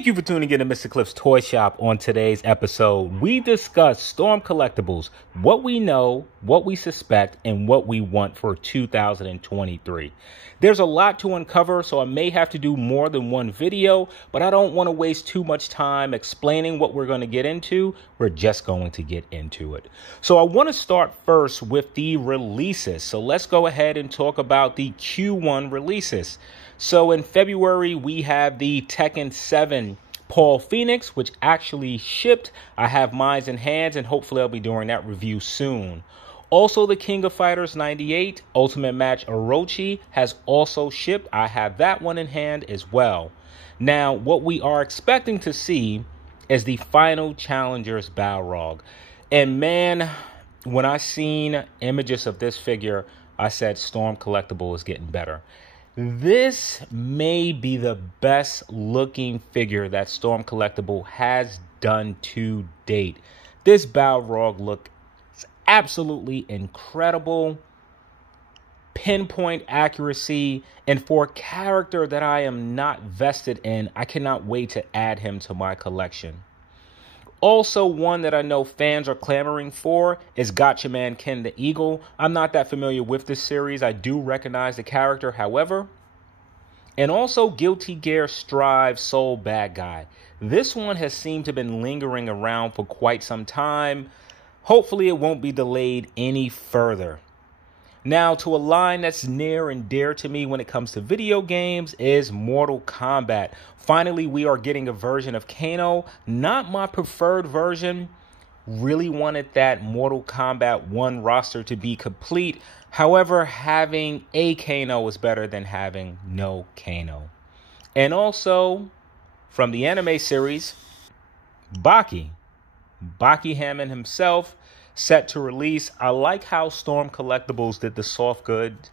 Thank you for tuning in to Mr. Cliff's Toy Shop. On today's episode, we discuss Storm Collectibles, what we know, what we suspect, and what we want for 2023. There's a lot to uncover, so I may have to do more than one video, but I don't want to waste too much time explaining what we're going to get into. We're just going to get into it. So I want to start first with the releases. So let's go ahead and talk about the Q1 releases. So in February, we have the Tekken 7 Paul Phoenix, which actually shipped. I have mine in hands, and hopefully I'll be doing that review soon. Also, the King of Fighters 98 Ultimate Match Orochi has also shipped. I have that one in hand as well. Now, what we are expecting to see is the final Challengers Balrog. And man, when I seen images of this figure, I said Storm Collectible is getting better. This may be the best looking figure that Storm Collectible has done to date. This Balrog looks absolutely incredible. Pinpoint accuracy, and for a character that I am not vested in, I cannot wait to add him to my collection. Also, one that I know fans are clamoring for is Gotcha Man Ken the Eagle. I'm not that familiar with this series. I do recognize the character, however. And also Guilty Gear Strive Soul Bad Guy. This one has seemed to have been lingering around for quite some time. Hopefully it won't be delayed any further. Now, to a line that's near and dear to me when it comes to video games is Mortal Kombat. Finally, we are getting a version of Kano. Not my preferred version. Really wanted that Mortal Kombat 1 roster to be complete. However, having a Kano is better than having no Kano. And also, from the anime series, Baki Hammond himself, set to release. I like how Storm Collectibles did the soft good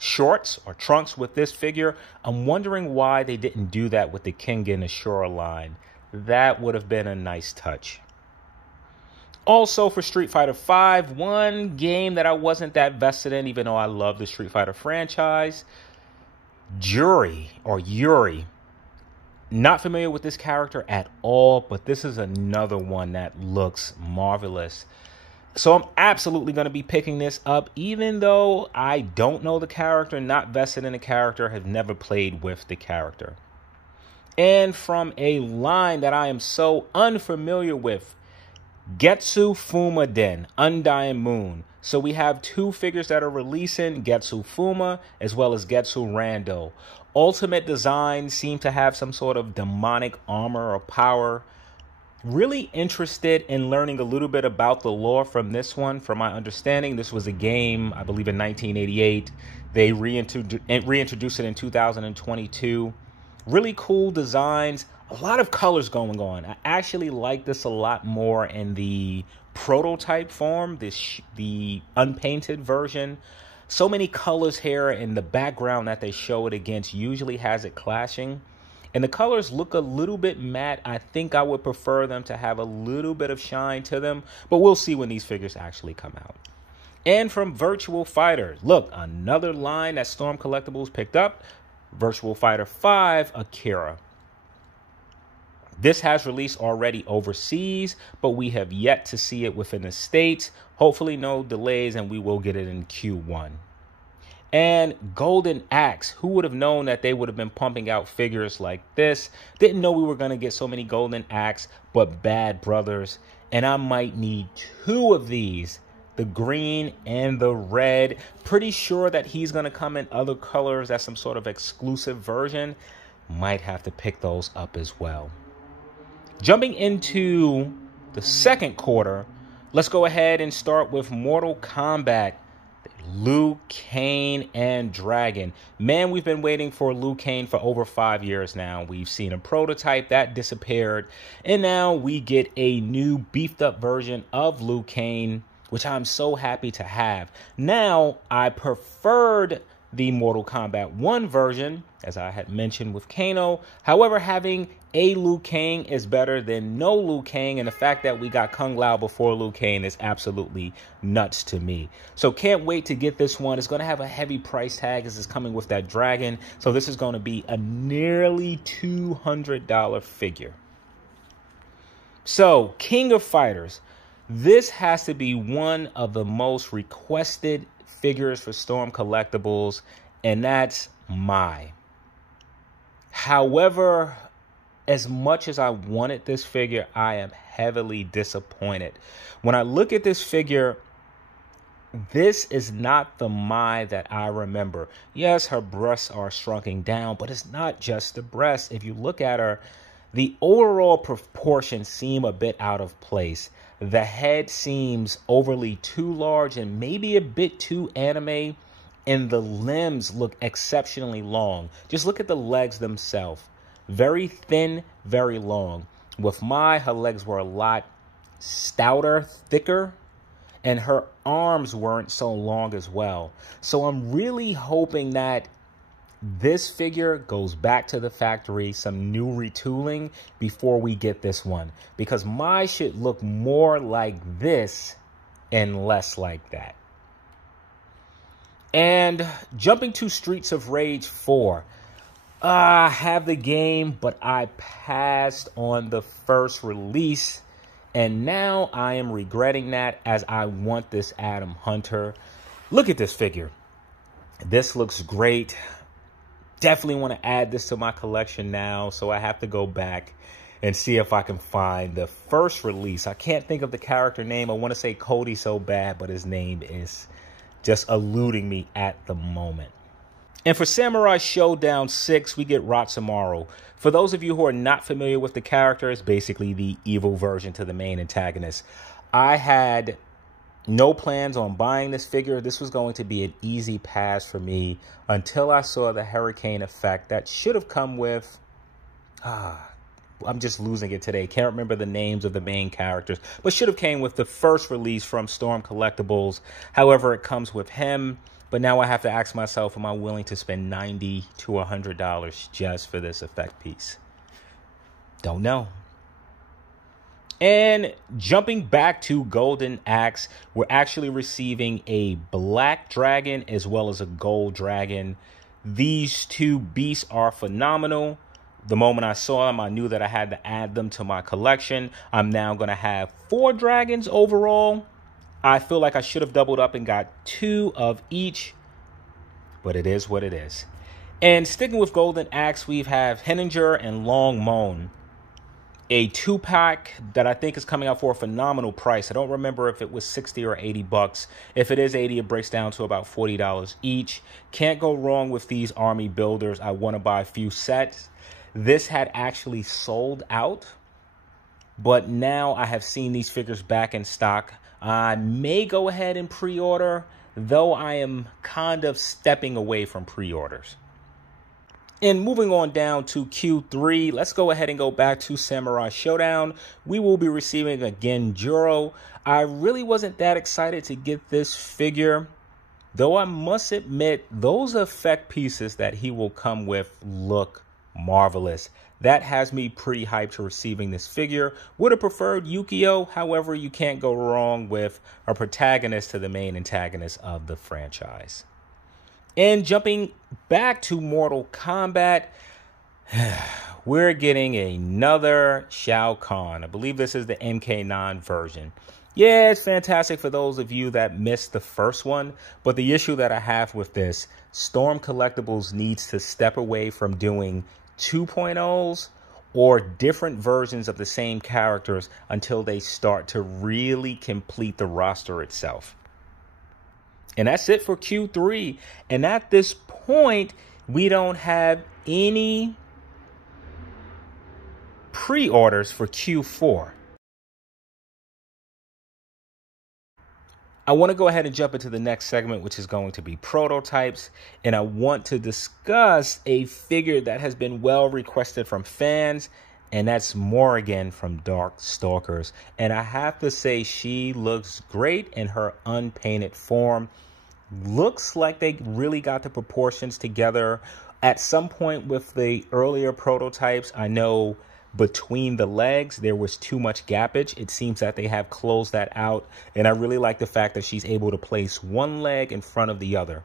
shorts or trunks with this figure. I'm wondering why they didn't do that with the Kengan Ashura line. That would have been a nice touch. Also for Street Fighter V, one game that I wasn't that vested in, even though I love the Street Fighter franchise, Yuri. Not familiar with this character at all, but this is another one that looks marvelous. So I'm absolutely going to be picking this up, even though I don't know the character, not vested in the character, have never played with the character. And from a line that I am so unfamiliar with, Getsu Fuma Den, Undying Moon. So we have two figures that are releasing, Getsu Fuma as well as Getsu Rando. Ultimate designs seem to have some sort of demonic armor or power. Really interested in learning a little bit about the lore from this one. From my understanding, this was a game, I believe, in 1988. They reintroduced it in 2022. Really cool designs. A lot of colors going on. I actually like this a lot more in the prototype form, the unpainted version. So many colors here, and the background that they show it against usually has it clashing. And the colors look a little bit matte. I think I would prefer them to have a little bit of shine to them, but we'll see when these figures actually come out. And from Virtual Fighter, look, another line that Storm Collectibles picked up, Virtual Fighter 5 Akira. This has released already overseas, but we have yet to see it within the States. Hopefully no delays, and we will get it in Q1. And Golden Axe, who would have known that they would have been pumping out figures like this? Didn't know we were going to get so many Golden Axe, but Bad Brothers. And I might need two of these, the green and the red. Pretty sure that he's going to come in other colors as some sort of exclusive version. Might have to pick those up as well. Jumping into the second quarter, let's go ahead and start with Mortal Kombat. Liu Kang and Dragon. Man, we've been waiting for Liu Kang for over 5 years now. We've seen a prototype that disappeared, and now we get a new beefed up version of Liu Kang, which I'm so happy to have. Now, I preferred the Mortal Kombat 1 version, as I had mentioned with Kano. However, having a Liu Kang is better than no Liu Kang, and the fact that we got Kung Lao before Liu Kang is absolutely nuts to me. So can't wait to get this one. It's going to have a heavy price tag as it's coming with that dragon. So this is going to be a nearly $200 figure. So King of Fighters. This has to be one of the most requested figures for Storm Collectibles, and that's Mai. However, as much as I wanted this figure, I am heavily disappointed. When I look at this figure, this is not the Mai that I remember. Yes, her breasts are shrunken down, but it's not just the breasts. If you look at her, the overall proportions seem a bit out of place. The head seems overly too large and maybe a bit too anime, and the limbs look exceptionally long. Just look at the legs themselves. Very thin, very long. With Mai, her legs were a lot stouter, thicker, and her arms weren't so long as well. So I'm really hoping that this figure goes back to the factory, some new retooling before we get this one. Because Mai should look more like this and less like that. And jumping to Streets of Rage 4. I have the game, but I passed on the first release. And now I am regretting that, as I want this Adam Hunter. Look at this figure. This looks great. Definitely want to add this to my collection now, so I have to go back and see if I can find the first release. I can't think of the character name. I want to say Cody so bad, but his name is just eluding me at the moment. And for Samurai Showdown 6, we get Ratsumaru. For those of you who are not familiar with the character, it's basically the evil version to the main antagonist. I had no plans on buying this figure. This was going to be an easy pass for me until I saw the hurricane effect that should have come with... I'm just losing it today. Can't remember the names of the main characters, but should have came with the first release from Storm Collectibles. However, it comes with him. But now I have to ask myself, am I willing to spend $90 to $100 just for this effect piece? Don't know. And jumping back to Golden Axe, we're actually receiving a black dragon as well as a gold dragon. These two beasts are phenomenal. The moment I saw them, I knew that I had to add them to my collection. I'm now going to have 4 dragons overall. I feel like I should have doubled up and got 2 of each, but it is what it is. And sticking with Golden Axe, we have Henninger and Long Moan. A 2-pack that I think is coming out for a phenomenal price. I don't remember if it was 60 or 80 bucks. If it is 80, it breaks down to about $40 each. Can't go wrong with these army builders. I want to buy a few sets. This had actually sold out, but now I have seen these figures back in stock. I may go ahead and pre-order, though I am kind of stepping away from pre-orders. And moving on down to Q3, let's go ahead and go back to Samurai Showdown. We will be receiving a Genjuro. I really wasn't that excited to get this figure, though I must admit those effect pieces that he will come with look marvelous. That has me pretty hyped to receiving this figure. Would have preferred Yukio. However, you can't go wrong with a protagonist to the main antagonist of the franchise. And jumping back to Mortal Kombat, we're getting another Shao Kahn. I believe this is the MK9 version. Yeah, it's fantastic for those of you that missed the first one. But the issue that I have with this, Storm Collectibles needs to step away from doing 2.0s or different versions of the same characters until they start to really complete the roster itself. And that's it for Q3. And at this point, we don't have any pre-orders for Q4. I want to go ahead and jump into the next segment, which is going to be prototypes. And I want to discuss a figure that has been well requested from fans, and that's Morrigan from Darkstalkers. And I have to say, she looks great in her unpainted form. Looks like they really got the proportions together. At some point with the earlier prototypes, I know between the legs, there was too much gappage. It seems that they have closed that out. And I really like the fact that she's able to place one leg in front of the other.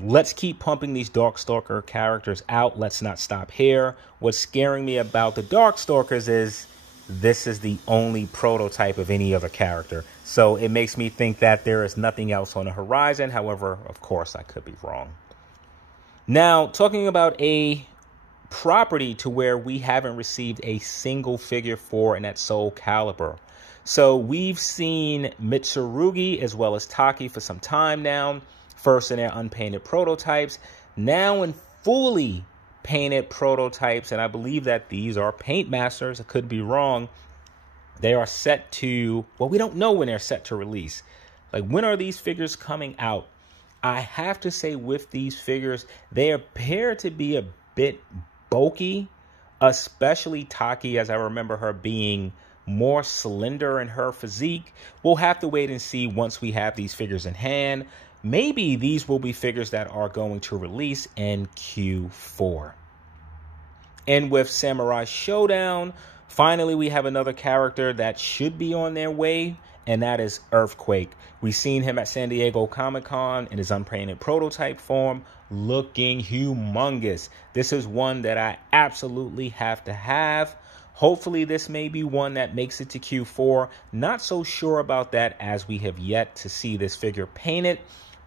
Let's keep pumping these Darkstalker characters out. Let's not stop here. What's scaring me about the Darkstalkers is this is the only prototype of any other character. So it makes me think that there is nothing else on the horizon. However, of course, I could be wrong. Now, talking about a property to where we haven't received a single figure for, and that's Soul Calibur. So we've seen Mitsurugi as well as Taki for some time now. First in their unpainted prototypes, now in fully painted prototypes, and I believe that these are Paint Masters. I could be wrong. They are set to, well, we don't know when they're set to release. Like, when are these figures coming out? I have to say, with these figures, they appear to be a bit bulky, especially Taki, as I remember her being more slender in her physique. We'll have to wait and see once we have these figures in hand. Maybe these will be figures that are going to release in Q4. And with Samurai Showdown, finally we have another character that should be on their way, and that is Earthquake. We've seen him at San Diego Comic-Con in his unpainted prototype form, looking humongous. This is one that I absolutely have to have. Hopefully this may be one that makes it to Q4. Not so sure about that, as we have yet to see this figure painted.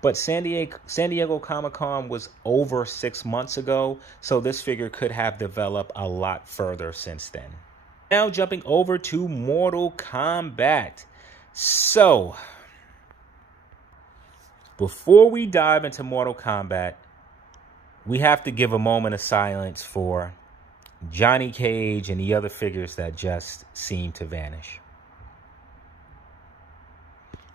But San Diego Comic-Con was over 6 months ago, so this figure could have developed a lot further since then. Now jumping over to Mortal Kombat. So, before we dive into Mortal Kombat, we have to give a moment of silence for Johnny Cage and the other figures that just seem to vanish.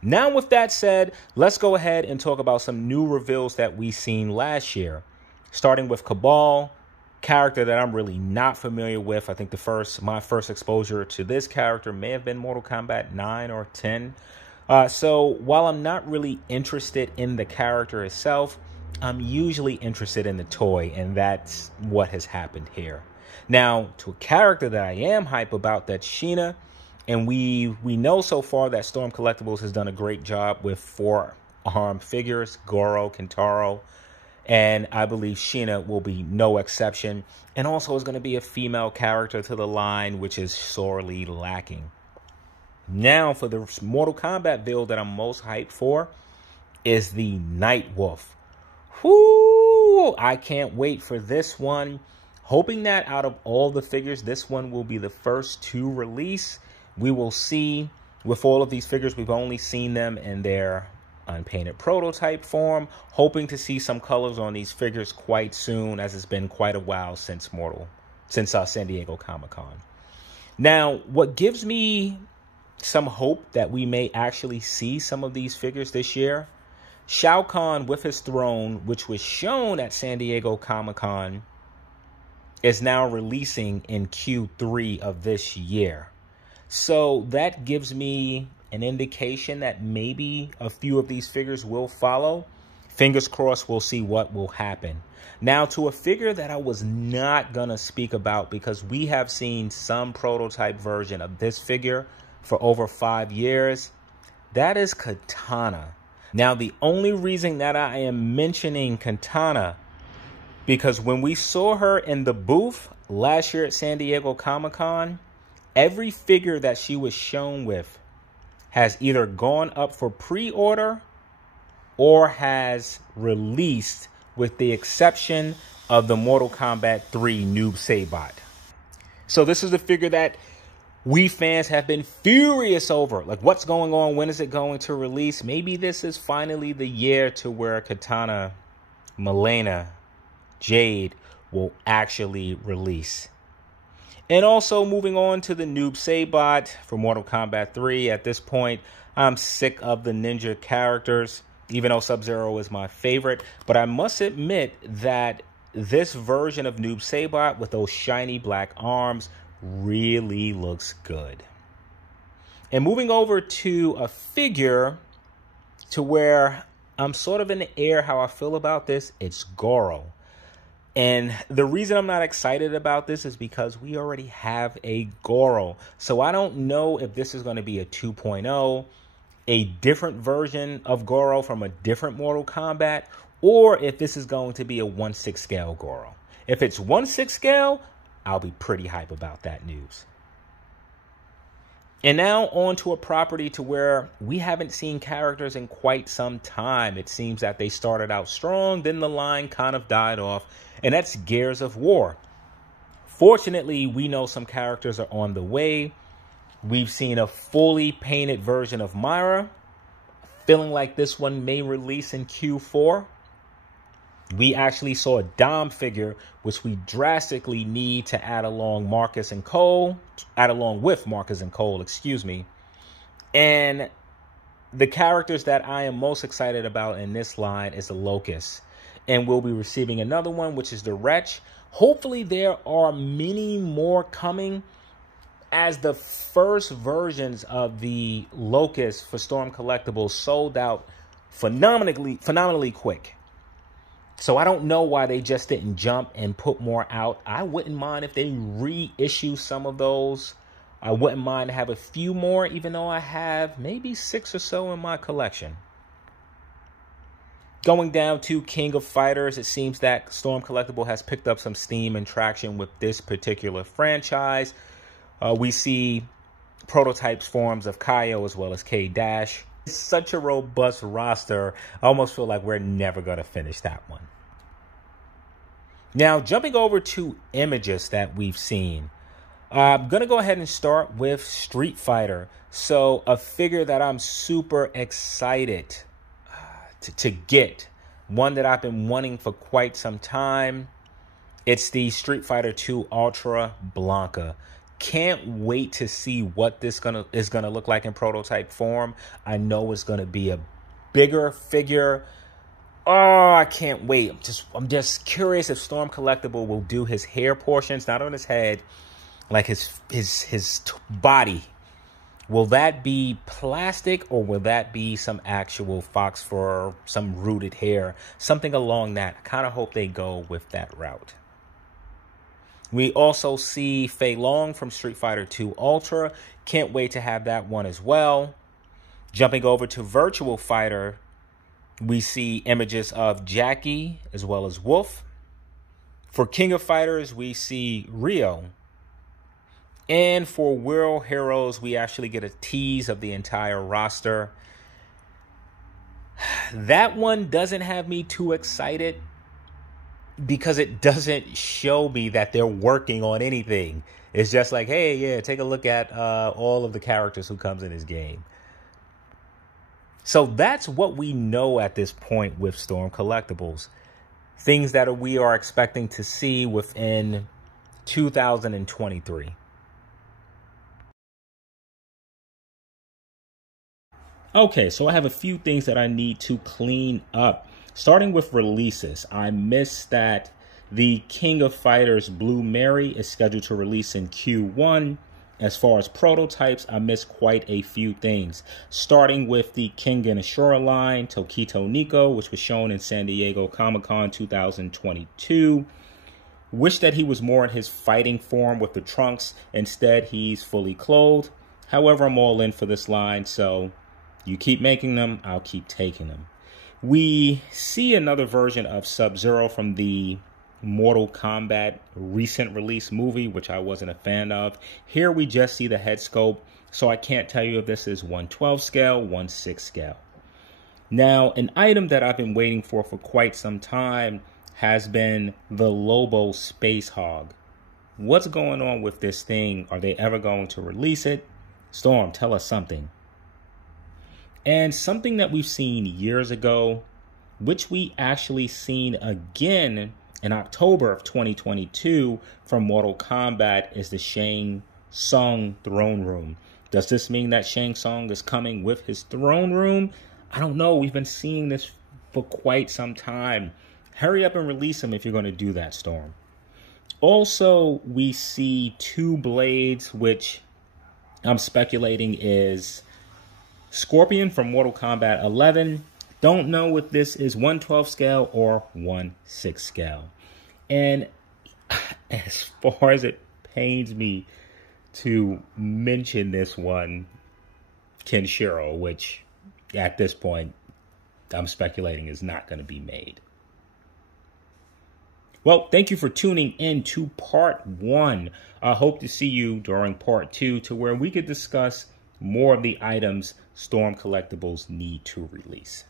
Now, with that said, let's go ahead and talk about some new reveals that we seen last year. Starting with Cabal, character that I'm really not familiar with. I think my first exposure to this character may have been Mortal Kombat 9 or 10. So while I'm not really interested in the character itself, I'm usually interested in the toy, and that's what has happened here. Now, to a character that I am hype about, that's Sheena. And we know so far that Storm Collectibles has done a great job with 4-arm figures, Goro, Kintaro, and I believe Sheena will be no exception. And also is going to be a female character to the line, which is sorely lacking. Now, for the Mortal Kombat build that I'm most hyped for is the Nightwolf. Whoo! I can't wait for this one. Hoping that out of all the figures, this one will be the first to release. We will see. With all of these figures, we've only seen them in their unpainted prototype form. Hoping to see some colors on these figures quite soon, as it's been quite a while since San Diego Comic-Con. Now, what gives me some hope that we may actually see some of these figures this year, Shao Kahn with his throne, which was shown at San Diego Comic-Con, is now releasing in Q3 of this year. So that gives me an indication that maybe a few of these figures will follow. Fingers crossed, we'll see what will happen. Now, to a figure that I was not going to speak about, because we have seen some prototype version of this figure for over 5 years, that is Katana. Now, the only reason that I am mentioning Katana, because when we saw her in the booth last year at San Diego Comic-Con, every figure that she was shown with has either gone up for pre-order or has released, with the exception of the Mortal Kombat 3 Noob Saibot. So this is the figure that we fans have been furious over. Like, what's going on? When is it going to release? Maybe this is finally the year to where Katana, Milena, Jade will actually release. And also, moving on to the Noob Saibot for Mortal Kombat 3. At this point, I'm sick of the ninja characters, even though Sub-Zero is my favorite. But I must admit that this version of Noob Saibot with those shiny black arms really looks good. And moving over to a figure to where I'm sort of in the air how I feel about this, it's Goro. And the reason I'm not excited about this is because we already have a Goro. So I don't know if this is going to be a 2.0, a different version of Goro from a different Mortal Kombat, or if this is going to be a 1/6 scale Goro. If it's 1/6 scale, I'll be pretty hype about that news. And now on to a property to where we haven't seen characters in quite some time. It seems that they started out strong, then the line kind of died off, and that's Gears of War. Fortunately, we know some characters are on the way. We've seen a fully painted version of Myra, feeling like this one may release in Q4. We actually saw a Dom figure, which we drastically need to add along with Marcus and Cole, excuse me. And the characters that I am most excited about in this line is the Locust. And we'll be receiving another one, which is the Wretch. Hopefully there are many more coming, as the first versions of the Locust for Storm Collectibles sold out phenomenally quick. So I don't know why they just didn't jump and put more out. I wouldn't mind if they reissue some of those. I wouldn't mind to have a few more, even though I have maybe 6 or so in my collection. Going down to King of Fighters, it seems that Storm Collectible has picked up some steam and traction with this particular franchise. We see prototypes forms of Kaio as well as K-Dash. It's such a robust roster. I almost feel like we're never going to finish that one. Now, jumping over to images that we've seen. I'm going to go ahead and start with Street Fighter. So, a figure that I'm super excited to get. One that I've been wanting for quite some time. It's the Street Fighter 2 Ultra Blanca. Can't wait to see what this is gonna look like in prototype form. I know it's gonna be a bigger figure. Oh, I can't wait. I'm just curious if Storm Collectible will do his hair portions, not on his head, like his body. Will that be plastic, or will that be some actual fox fur, some rooted hair, something along that? I kind of hope they go with that route. We also see Fei Long from Street Fighter 2 Ultra. Can't wait to have that one as well. Jumping over to Virtual Fighter, we see images of Jackie as well as Wolf. For King of Fighters, we see Rio. And for World Heroes, we actually get a tease of the entire roster. That one doesn't have me too excited, because it doesn't show me that they're working on anything. It's just like, hey, yeah, take a look at all of the characters who comes in this game. So that's what we know at this point with Storm Collectibles. Things that we are expecting to see within 2023. Okay, so I have a few things that I need to clean up. Starting with releases, I missed that the King of Fighters Blue Mary is scheduled to release in Q1. As far as prototypes, I missed quite a few things. Starting with the King and Ashura line, Tokito Nico, which was shown in San Diego Comic-Con 2022. Wish that he was more in his fighting form with the trunks. Instead, he's fully clothed. However, I'm all in for this line, so you keep making them, I'll keep taking them. We see another version of Sub-Zero from the Mortal Kombat recent release movie, which I wasn't a fan of. Here we just see the head sculpt, so I can't tell you if this is 1/12 scale, 1/6 scale. Now, an item that I've been waiting for quite some time has been the Lobo Space Hog. What's going on with this thing? Are they ever going to release it? Storm, tell us something. And something that we've seen years ago, which we actually seen again in October of 2022 from Mortal Kombat, is the Shang Tsung throne room. Does this mean that Shang Tsung is coming with his throne room? I don't know. We've been seeing this for quite some time. Hurry up and release him if you're going to do that, Storm. Also, we see two blades, which I'm speculating is Scorpion from Mortal Kombat 11. Don't know if this is 1/12 scale or 1/6 scale. And as far as it pains me to mention this one, Kenshiro, which at this point I'm speculating is not going to be made. Well, thank you for tuning in to part 1. I hope to see you during part 2 to where we could discuss more of the items Storm Collectibles need to release.